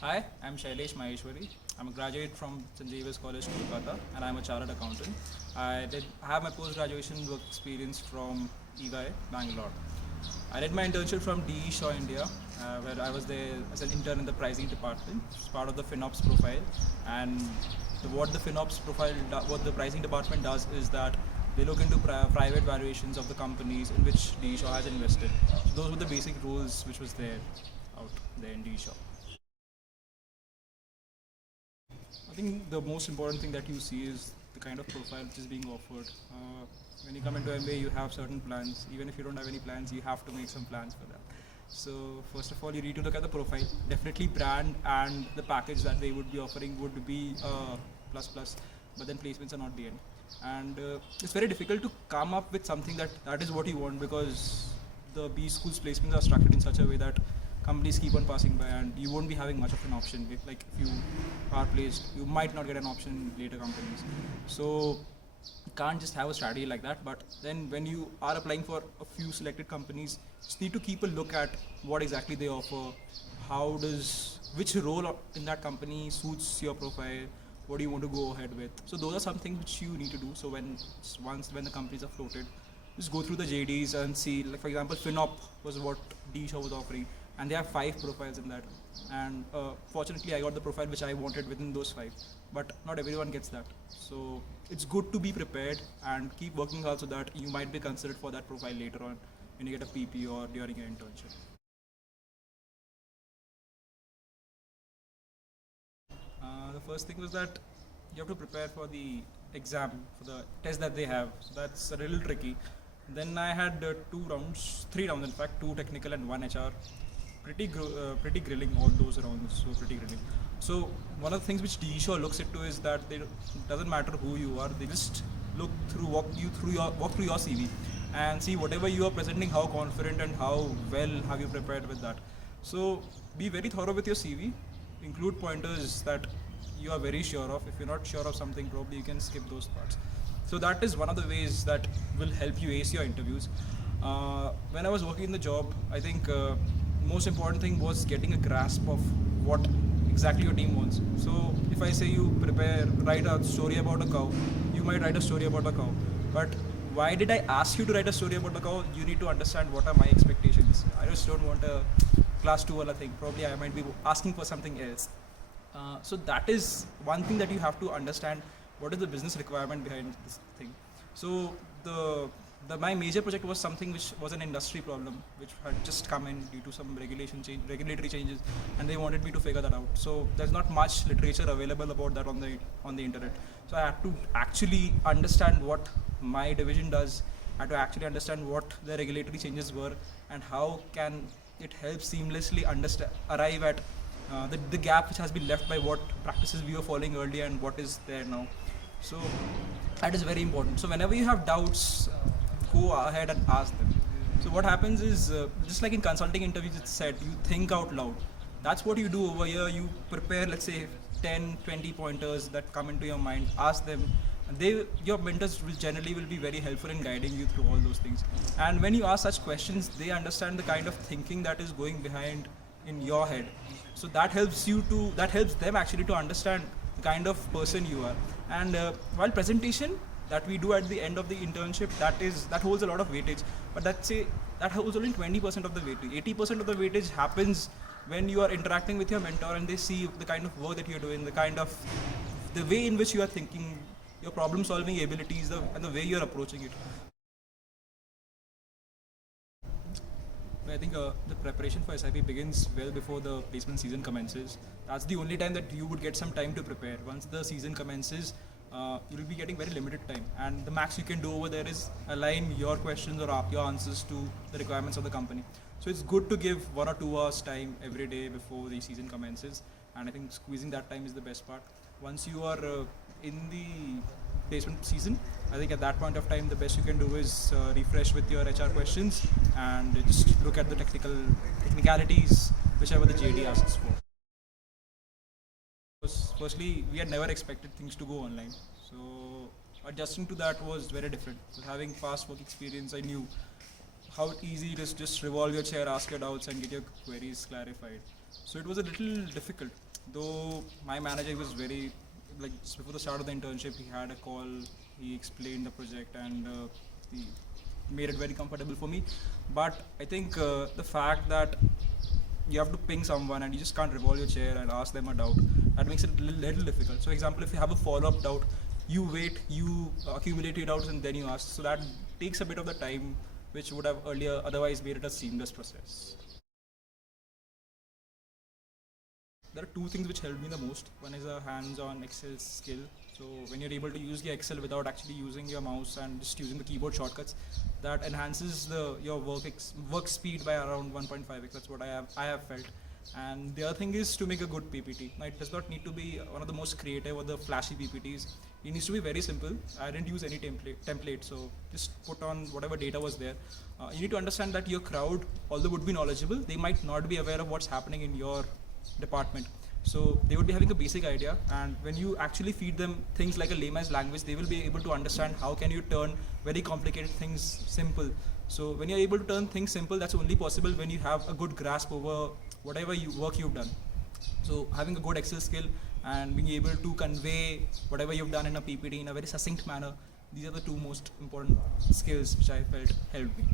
Hi, I'm Shailesh Maheshwari. I'm a graduate from St. Xavier's College, Kolkata, and I'm a chartered accountant. I did have my post-graduation work experience from EY, Bangalore. I did my internship from DE Shaw India, where I was there as an intern in the pricing department, as part of the FinOps profile. And what the FinOps profile, what the pricing department does is that they look into private valuations of the companies in which DE Shaw has invested. So those were the basic rules which was there out there in DE Shaw. I think the most important thing that you see is the kind of profile which is being offered. When you come into MBA, you have certain plans. Even if you don't have any plans, you have to make some plans for that. So first of all, you need to look at the profile. Definitely, brand and the package that they would be offering would be plus plus, but then placements are not the end. And it's very difficult to come up with something that is what you want because the B schools placements are structured in such a way that companies keep on passing by and you won't be having much of an option. If you are placed, you might not get an option in later companies. So you can't just have a strategy like that. But then when you are applying for a few selected companies, just need to keep a look at what exactly they offer, which role in that company suits your profile, what do you want to go ahead with. So those are some things which you need to do. So when the companies are floated, just go through the JDs and see, like for example, FinOp was what D Shaw was offering, and they have 5 profiles in that. And fortunately, I got the profile which I wanted within those 5, but not everyone gets that. So it's good to be prepared and keep working hard so that you might be considered for that profile later on when you get a PP or during your internship. The first thing was that you have to prepare for the exam, for the test that they have. So that's a little tricky. Then I had 3 rounds in fact, 2 technical and 1 HR. Pretty grilling all those rounds. So pretty grilling. So one of the things which DShaw looks into is that it doesn't matter who you are. They just walk through your CV and see whatever you are presenting, how confident and how well have you prepared with that. So be very thorough with your CV. Include pointers that you are very sure of. If you're not sure of something, probably you can skip those parts. So that is one of the ways that will help you ace your interviews. When I was working in the job, I think most important thing was getting a grasp of what exactly your team wants. So if I say you write a story about a cow, you might write a story about a cow. But why did I ask you to write a story about a cow? You need to understand what are my expectations. I just don't want a class 2 wala thing. Probably I might be asking for something else. So that is one thing that you have to understand. What is the business requirement behind this thing? So my major project was something which was an industry problem, which had just come in due to some regulatory changes, and they wanted me to figure that out. So there's not much literature available about that on the internet. So I had to actually understand what my division does. I had to actually understand what the regulatory changes were and how can it help seamlessly arrive at the gap which has been left by what practices we were following earlier and what is there now. So that is very important. So whenever you have doubts, go ahead and ask them. So what happens is, just like in consulting interviews, it's said, you think out loud. That's what you do over here. You prepare, let's say, 10, 20 pointers that come into your mind. Ask them. And your mentors will be very helpful in guiding you through all those things. And when you ask such questions, they understand the kind of thinking that is going behind in your head. So that helps them actually to understand the kind of person you are. And while presentation that we do at the end of the internship, that holds a lot of weightage, but that holds only 20% of the weightage. 80% of the weightage happens when you are interacting with your mentor and they see the kind of work that you're doing, the way in which you are thinking, your problem solving abilities, and the way you're approaching it. I think the preparation for SIP begins well before the placement season commences. That's the only time that you would get some time to prepare. Once the season commences, you'll be getting very limited time, and the max you can do over there is align your questions or your answers to the requirements of the company. So it's good to give 1 or 2 hours time every day before the season commences, and I think squeezing that time is the best part. Once you are in the placement season, I think at that point of time, the best you can do is refresh with your HR questions and just look at the technicalities, whichever the JD asks for. Firstly, we had never expected things to go online, so adjusting to that was very different. So having past work experience, I knew how easy it is to just revolve your chair, ask your doubts, and get your queries clarified. So it was a little difficult, though my manager was very, like, just before the start of the internship, he had a call, he explained the project, and he made it very comfortable for me. But I think the fact that you have to ping someone and you just can't revolve your chair and ask them a doubt, that makes it a little difficult. So, example, if you have a follow-up doubt, you wait, you accumulate your doubts, and then you ask. So that takes a bit of the time, which would have earlier otherwise made it a seamless process. There are two things which helped me the most. One is a hands-on Excel skill. So when you're able to use the Excel without actually using your mouse and just using the keyboard shortcuts, that enhances your work speed by around 1.5x. That's what I have felt. And the other thing is to make a good PPT. Now, it does not need to be one of the most creative or the flashy PPTs. It needs to be very simple. I didn't use any template, so just put on whatever data was there. You need to understand that your crowd, although would be knowledgeable, they might not be aware of what's happening in your department. So they would be having a basic idea, and when you actually feed them things like a layman's language, they will be able to understand how can you turn very complicated things simple. So when you're able to turn things simple, that's only possible when you have a good grasp over whatever work you've done. So having a good Excel skill and being able to convey whatever you've done in a PPT in a very succinct manner, these are the two most important skills which I felt helped me.